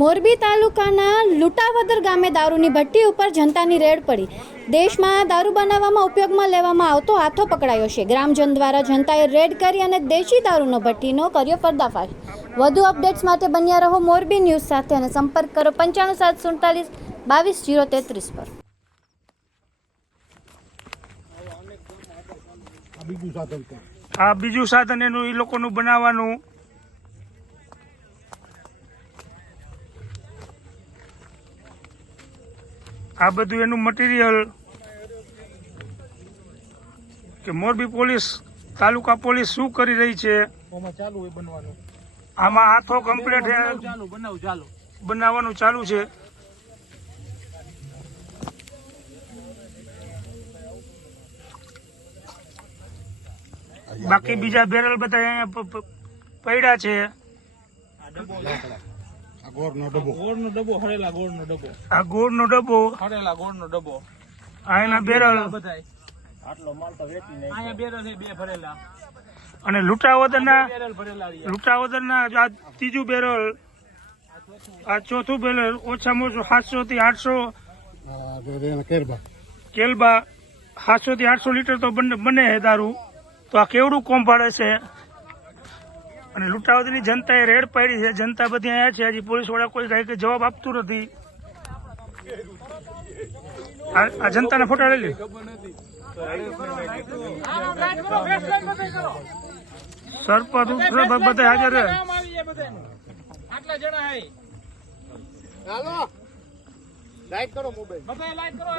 મોરબી તાલુકાના લુટાવદર ગામે દારૂની ભઠ્ઠી ઉપર જનતાની રેડ પડી. દેશમાં દારૂ બનાવવામાં ઉપયોગમાં લેવામાં આવતો હાથો પકડાયો છે. ગ્રામજન દ્વારા જનતાએ રેડ કરી અને દેશી દારૂનો ભઠ્ઠીનો કર્યો પર્દાફાશ. વધુ અપડેટ્સ માટે બન્યા રહો મોરબી ન્યૂઝ સાથે અને સંપર્ક કરો પંચાણું સાત સુડતાલીસ બાવીસ જીરો તેત્રીસ પર. આ બીજું સાધન એનું એ લોકોનું બનાવવાનું આ બધું એનું મટીરિયલ કે મોરબી પોલીસ તાલુકા પોલીસ શું કરી રહી છે? આમાં હાથો કમ્પ્લીટ બનાવવાનું ચાલુ છે. બાકી બીજા બેરલ બધા અહીંયા પડ્યા છે. આ ગોળનો ડબ્બો. ગોળનો ડબ્બો હરેલા ગોળનો ડબ્બો. આ ગોળનો ડબ્બો? હરેલા ગોળનો ડબ્બો. આ એના બેરલ? બધાય. અહીંયા બેરલ છે બે ભરેલા. અને લુટાવદરના બેરલ ભરેલા રહ્યા આ ત્રીજું બેરલ આ ચોથું બેરલ ઓછામાં ઓછું સાતસો થી આઠસો કેલબા સાતસો થી આઠસો લીટર તો બને બને હે દારૂ. તો આ કેવડું કોમ પાડે છે? અને લૂંટાવતીની જનતાએ રેડ પાડી છે. જનતા બધી અહીંયા છે. હજી પોલીસવાળા કોઈ કાંઈ જવાબ આપતું નથી. આ આ જનતાના ફોટા લઈ લે સરપંચ બધા હાજર લાઈટ કરો મોબાઈલ. લાઈટ કરો